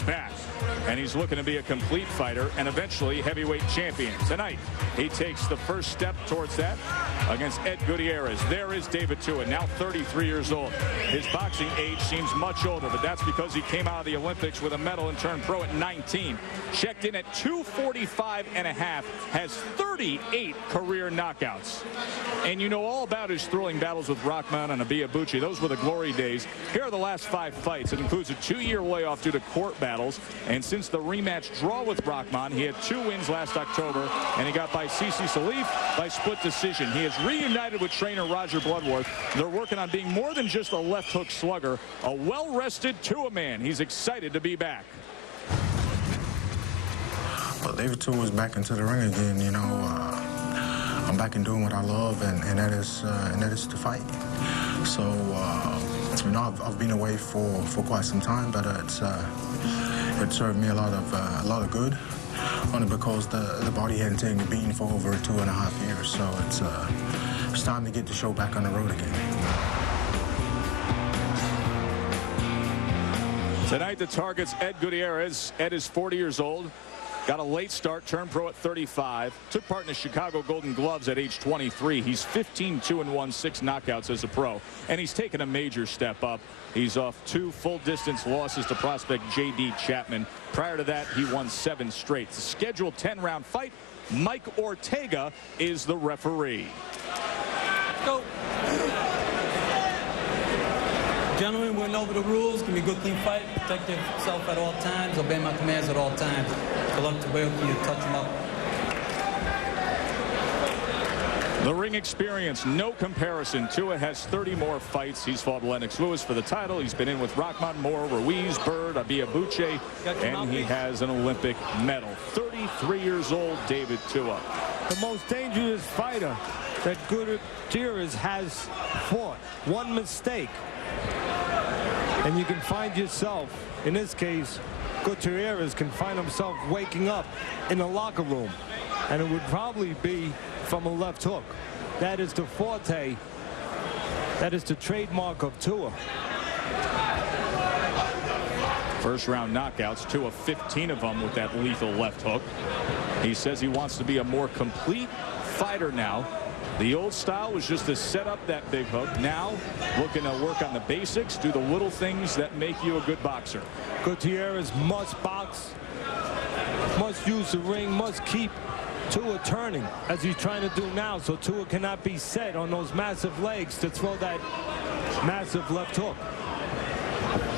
he's back, and he's looking to be a complete fighter and eventually heavyweight champion. Tonight, he takes the first step towards that against Ed Gutierrez. There is David Tua, now 33 years old. His boxing age seems much older, but that's because he came out of the Olympics with a medal and turned pro at 19. Checked in at 245 and a half, has 38 career knockouts. And you know all about his thrilling battles with Rahman and Abiyabuchi. Those were the glory days. Here are the last 5 fights. It includes a 2-year layoff due to court battles. And since the rematch draw with Rahman, he had 2 wins last October, and he got by Sisi Salif by split decision. He is reunited with trainer Roger Bloodworth. They're working on being more than just a left hook slugger, a well-rested Tua man. He's excited to be back. Well, David Tua is back into the ring again. You know, I'm back in doing what I love, and that is to fight. So, you know, I've been away for quite some time, but it served me a lot of good, only because the body hadn't taken a beating for over 2.5 years. So it's time to get the show back on the road again. Tonight, the target's Ed Gutierrez. Ed is 40 years old. Got a late start, turned pro at 35. Took part in the Chicago Golden Gloves at age 23. He's 15-2-1, 6 knockouts as a pro. And he's taken a major step up. He's off 2 full-distance losses to prospect J.D. Chapman. Prior to that, he won 7 straight. It's a scheduled 10-round fight. Mike Ortega is the referee. Go. Gentlemen, we went over the rules. Give me a good, clean fight. Protect yourself at all times. Obey my commands at all times. Good luck to both of you. Touch them up. The ring experience, no comparison. Tua has 30 more fights. He's fought Lennox Lewis for the title. He's been in with Rahman, Moore, Ruiz, Bird, Abiyabuchi, and he has an Olympic medal. 33 years old, David Tua. The most dangerous fighter that Gutierrez has fought. One mistake, and you can find yourself, in this case, Gutierrez can find himself waking up in the locker room, and it would probably be from a left hook. That is the forte, that is the trademark of Tua. First round knockouts, Tua 15 of them with that lethal left hook. He says he wants to be a more complete fighter now. The old style was just to set up that big hook. Now looking to work on the basics, do the little things that make you a good boxer. Gutierrez must box, must use the ring, must keep Tua turning as he's trying to do now, so Tua cannot be set on those massive legs to throw that massive left hook.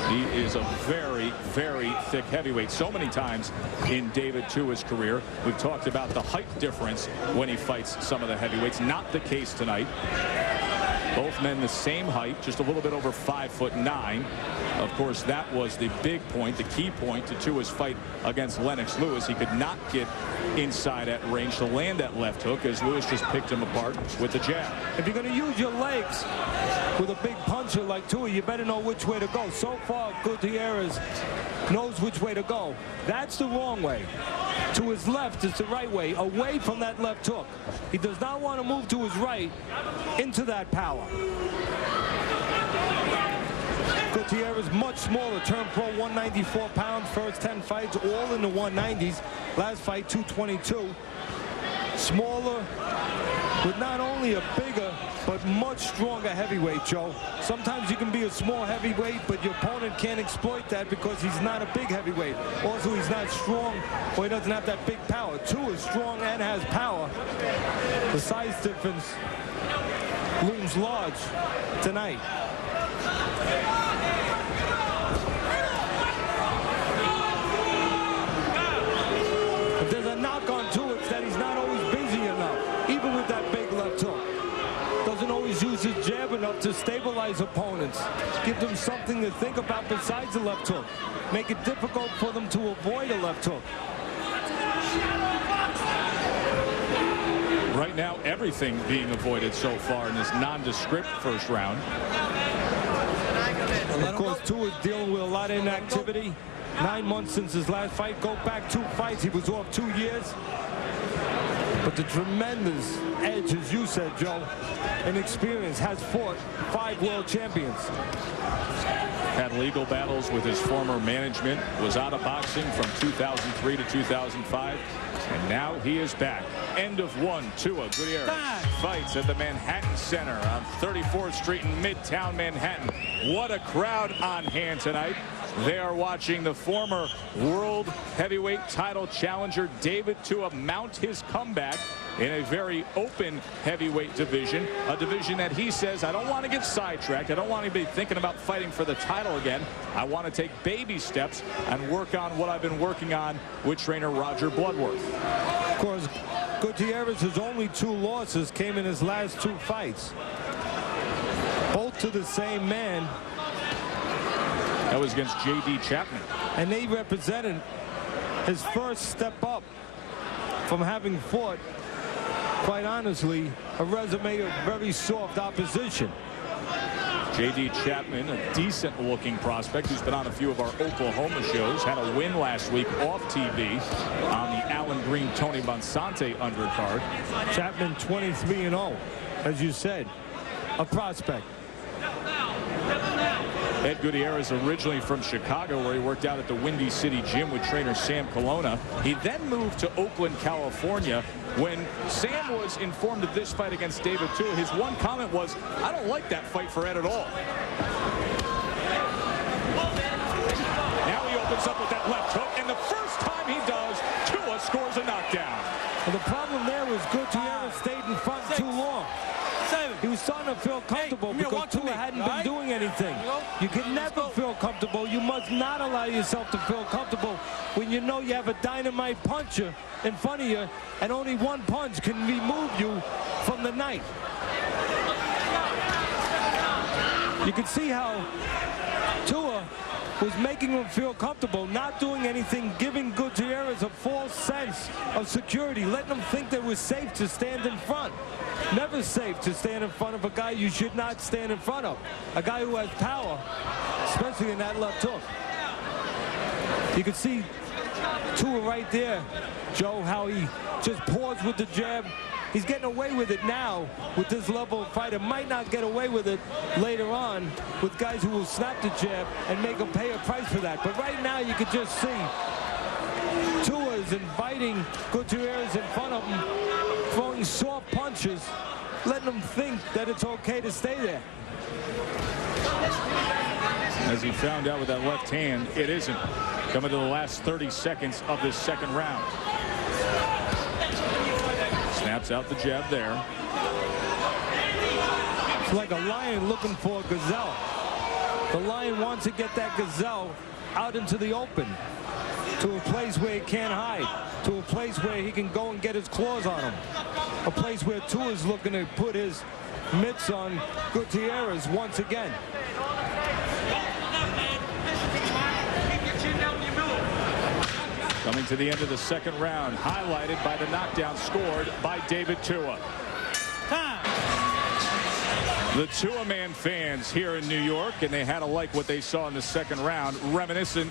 He is a very, very thick heavyweight. So many times in David Tua's career, we've talked about the height difference when he fights some of the heavyweights. Not the case tonight. Both men the same height, just a little bit over 5'9". Of course, that was the big point, the key point to Tua's fight against Lennox Lewis. He could not get inside at range to land that left hook as Lewis just picked him apart with the jab. If you're going to use your legs with a big puncher like Tua, you better know which way to go. So far, Gutierrez knows which way to go. That's the wrong way. To his left is the right way, away from that left hook. He does not want to move to his right into that power. Gutierrez much smaller, turned pro, 194 pounds, first 10 fights, all in the 190s. Last fight, 222. Smaller, with not only a bigger, but much stronger heavyweight, Joe. Sometimes you can be a small heavyweight, but your opponent can't exploit that because he's not a big heavyweight. Also, he's not strong, or he doesn't have that big power. Tua is strong and has power. The size difference looms large tonight. If there's a knock on Tua, it's that he's not always busy enough, even with that big left hook. Doesn't always use his jab enough to stabilize opponents. Give them something to think about besides the left hook. Make it difficult for them to avoid a left hook. Right now, everything being avoided so far in this nondescript first round. Of course, Tua is dealing with a lot of inactivity. 9 months since his last fight. Go back 2 fights. He was off 2 years. But the tremendous edge, as you said, Joe, and experience, has fought 5 world champions. Had legal battles with his former management, was out of boxing from 2003 to 2005, and now he is back. End of one. Tua Gutierrez fights at the Manhattan Center on 34th Street in Midtown Manhattan. What a crowd on hand tonight. They are watching the former world heavyweight title challenger David Tua mount his comeback in a very open heavyweight division, a division that he says, I don't want to get sidetracked. I don't want to be thinking about fighting for the title again. I want to take baby steps and work on what I've been working on with trainer Roger Bloodworth. Of course, Gutierrez's only 2 losses came in his last 2 fights, both to the same man. That was against J.D. Chapman. And they represented his first step up from having fought, quite honestly, a resume of very soft opposition. J.D. Chapman, a decent-looking prospect who's been on a few of our Oklahoma shows, had a win last week off TV on the Alan Green Tony Bonsante undercard. Chapman 23-0, as you said, a prospect. Ed Gutierrez, originally from Chicago, where he worked out at the Windy City Gym with trainer Sam Colonna. He then moved to Oakland, California. When Sam was informed of this fight against David Tua, his one comment was, I don't like that fight for Ed at all. Now he opens up with that left hook, and the first time he does, Tua scores a knockdown. Well, the problem there was Gutierrez stayed in front too long. He was starting to feel comfortable because Tua hadn't been doing anything. You can never feel comfortable. You must not allow yourself to feel comfortable when you know you have a dynamite puncher in front of you, and only one punch can remove you from the night. You can see how Tua was making him feel comfortable, not doing anything, giving Gutierrez a false sense of security, letting him think that it was safe to stand in front. Never safe to stand in front of a guy you should not stand in front of. A guy who has power, especially in that left hook. You can see Tua right there, Joe, how he just paused with the jab. He's getting away with it now with this level of fighter. Might not get away with it later on with guys who will snap the jab and make him pay a price for that. But right now you can just see Tua is inviting Gutierrez in front of him, throwing soft punches, letting him think that it's okay to stay there. As he found out with that left hand, it isn't. Coming to the last 30 seconds of this second round. Snaps out the jab there. It's like a lion looking for a gazelle. The lion wants to get that gazelle out into the open, to a place where he can't hide, to a place where he can go and get his claws on him, a place where Tua is looking to put his mitts on Gutierrez once again. Coming to the end of the second round, highlighted by the knockdown scored by David Tua. The Tua-man fans here in New York, and they had to like what they saw in the second round, reminiscent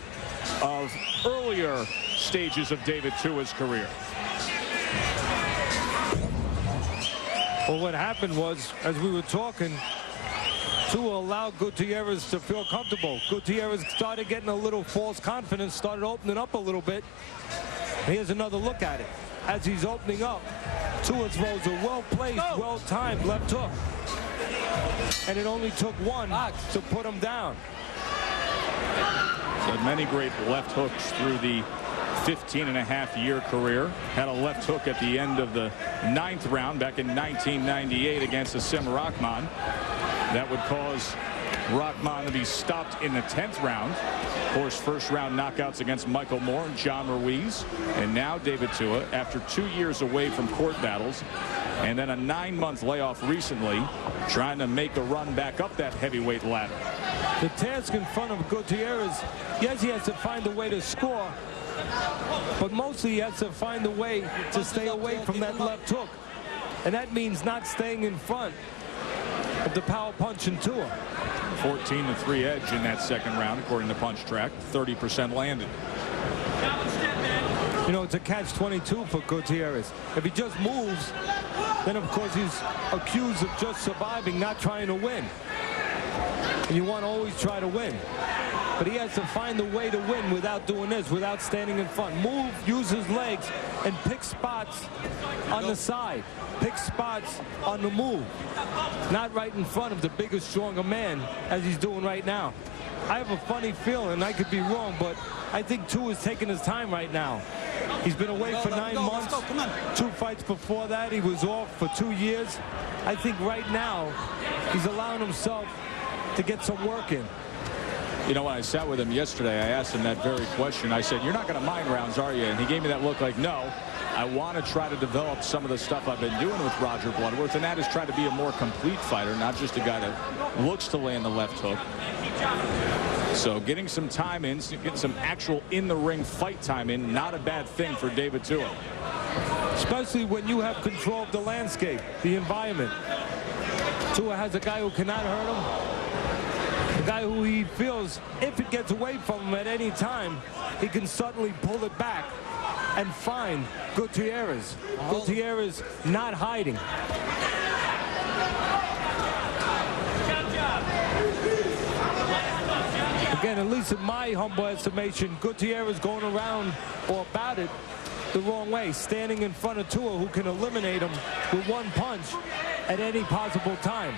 of earlier stages of David Tua's career. Well, what happened was, as we were talking, Tua allowed Gutierrez to feel comfortable. Gutierrez started getting a little false confidence, started opening up a little bit. Here's another look at it. As he's opening up, Tua throws a well-placed, well-timed left hook. And it only took one to put him down. Had many great left hooks through the 15-and-a-half-year career. Had a left hook at the end of the 9th round back in 1998 against Asim Rahman. That would cause Rahman to be stopped in the 10th round. Of course, first-round knockouts against Michael Moore and John Ruiz. And now David Tua, after 2 years away from court battles, and then a 9-month layoff recently, trying to make a run back up that heavyweight ladder. The task in front of Gutierrez, yes, he has to find a way to score, but mostly he has to find a way to stay away from that left hook. And that means not staying in front of the power punch in Tua. 14-3 edge in that second round, according to Punch Track. 30% landed. You know, it's a catch-22 for Gutierrez. If he just moves, then of course he's accused of just surviving, not trying to win. And you want to always try to win. But he has to find a way to win without doing this, without standing in front. Move, use his legs, and pick spots on the side. Pick spots on the move. Not right in front of the bigger, stronger man, as he's doing right now. I have a funny feeling, I could be wrong, but I think Tua is taking his time right now. He's been away for 9 months. 2 fights before that, he was off for 2 years. I think right now, he's allowing himself to get some work in. You know, when I sat with him yesterday, I asked him that very question. I said, you're not going to mind rounds, are you? And he gave me that look like, no. I want to try to develop some of the stuff I've been doing with Roger Bloodworth, and that is try to be a more complete fighter, not just a guy that looks to land the left hook. So getting some time in, getting some actual in-the-ring fight time in, not a bad thing for David Tua. Especially when you have control of the landscape, the environment. Tua has a guy who cannot hurt him. A guy who he feels, if it gets away from him at any time, he can suddenly pull it back and find Gutierrez. Gutierrez not hiding. Again, at least in my humble estimation, Gutierrez going around or about it the wrong way, standing in front of Tua, who can eliminate him with one punch at any possible time.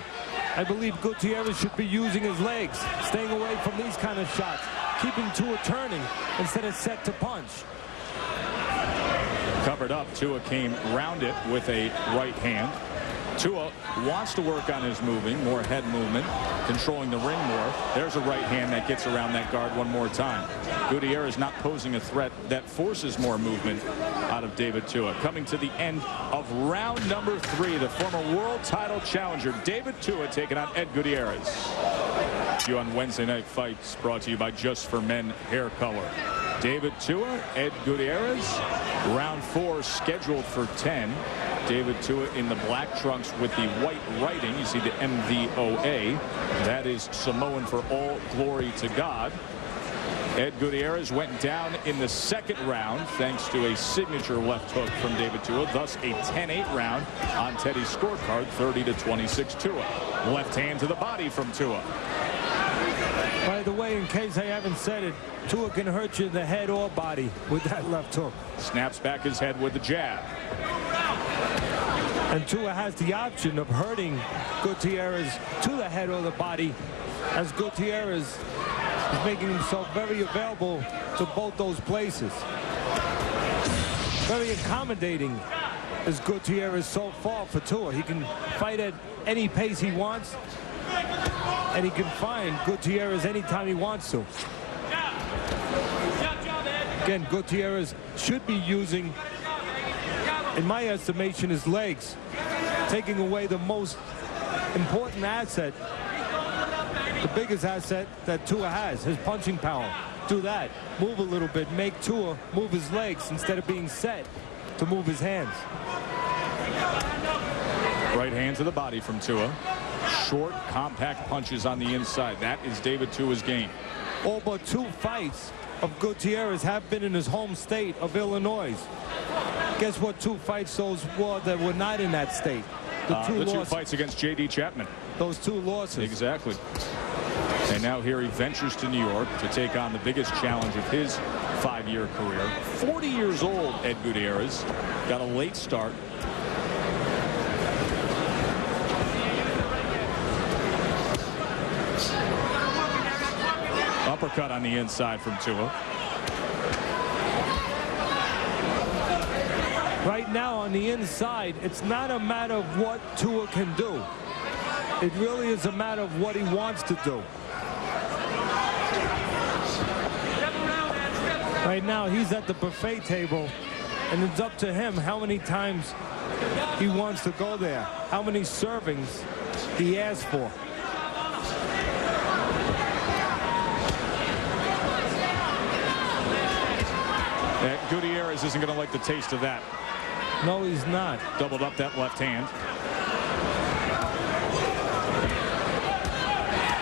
I believe Gutierrez should be using his legs, staying away from these kind of shots, keeping Tua turning instead of set to punch. Covered up, Tua came round it with a right hand. Tua wants to work on his moving, more head movement, controlling the ring more. There's a right hand that gets around that guard one more time. Gutierrez not posing a threat that forces more movement out of David Tua. Coming to the end of round number 3, the former world title challenger David Tua taking on Ed Gutierrez. You on Wednesday Night Fights, brought to you by Just for Men Hair Color. David Tua, Ed Gutierrez. Round 4 scheduled for 10. David Tua in the black trunks with the white writing. You see the MVOA. That is Samoan for all glory to God. Ed Gutierrez went down in the 2nd round thanks to a signature left hook from David Tua, thus a 10-8 round on Teddy's scorecard, 30-26 Tua. Left hand to the body from Tua. By the way, in case I haven't said it, Tua can hurt you in the head or body with that left hook. Snaps back his head with the jab. And Tua has the option of hurting Gutierrez to the head or the body, as Gutierrez is making himself very available to both those places. Very accommodating is Gutierrez so far for Tua. He can fight at any pace he wants, and he can find Gutierrez anytime he wants to. Again, Gutierrez should be using, in my estimation, his legs, taking away the most important asset, the biggest asset that Tua has, his punching power. Do that, move a little bit, make Tua move his legs instead of being set to move his hands. Right hand to the body from Tua. Short, compact punches on the inside. That is David Tua's game. All but 2 fights of Gutierrez have been in his home state of Illinois. Guess what 2 fights those were that were not in that state? The 2 fights against J.D. Chapman. Those 2 losses. Exactly. And now here he ventures to New York to take on the biggest challenge of his 5-year career. 40 years old, Ed Gutierrez. Got a late start. Uppercut on the inside from Tua. Right now on the inside, it's not a matter of what Tua can do. It really is a matter of what he wants to do. Right now, he's at the buffet table, and it's up to him how many times he wants to go there, how many servings he asks for. Gutierrez isn't going to like the taste of that. No, he's not. Doubled up that left hand.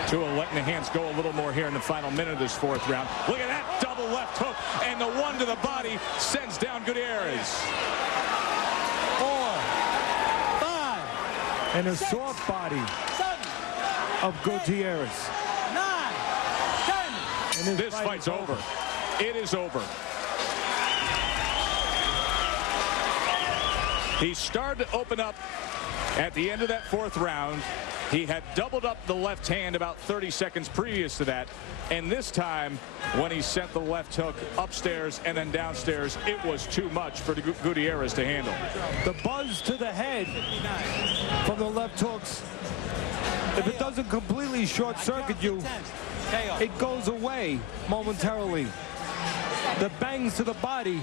Tua letting the hands go a little more here in the final minute of this 4th round. Look at that double left hook, and the one to the body sends down Gutierrez. 4, 5, and a soft body. of Gutierrez. 9, 10. And This fight's over. It is over. He started to open up at the end of that 4th round. He had doubled up the left hand about 30 seconds previous to that. And this time, when he sent the left hook upstairs and then downstairs, it was too much for Gutierrez to handle. The buzz to the head from the left hooks, if it doesn't completely short circuit you, it goes away momentarily. The bangs to the body,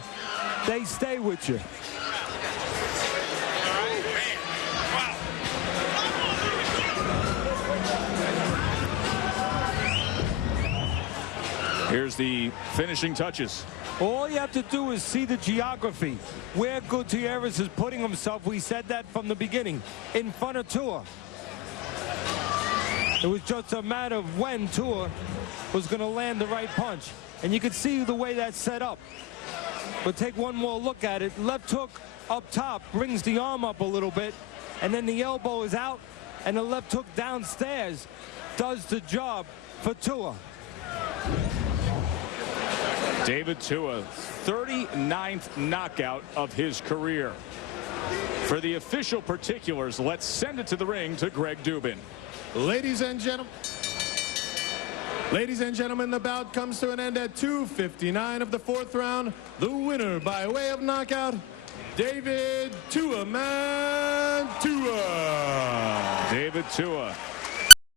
they stay with you. Here's the finishing touches. All you have to do is see the geography, where Gutierrez is putting himself. We said that from the beginning, in front of Tua. It was just a matter of when Tua was going to land the right punch. And you can see the way that's set up. But take one more look at it. Left hook up top brings the arm up a little bit, and then the elbow is out, and the left hook downstairs does the job for Tua. David Tua, 39th knockout of his career. For the official particulars, let's send it to the ring to Greg Dubin. Ladies and gentlemen, the bout comes to an end at 2:59 of the 4th round. The winner by way of knockout, David Tua. David Tua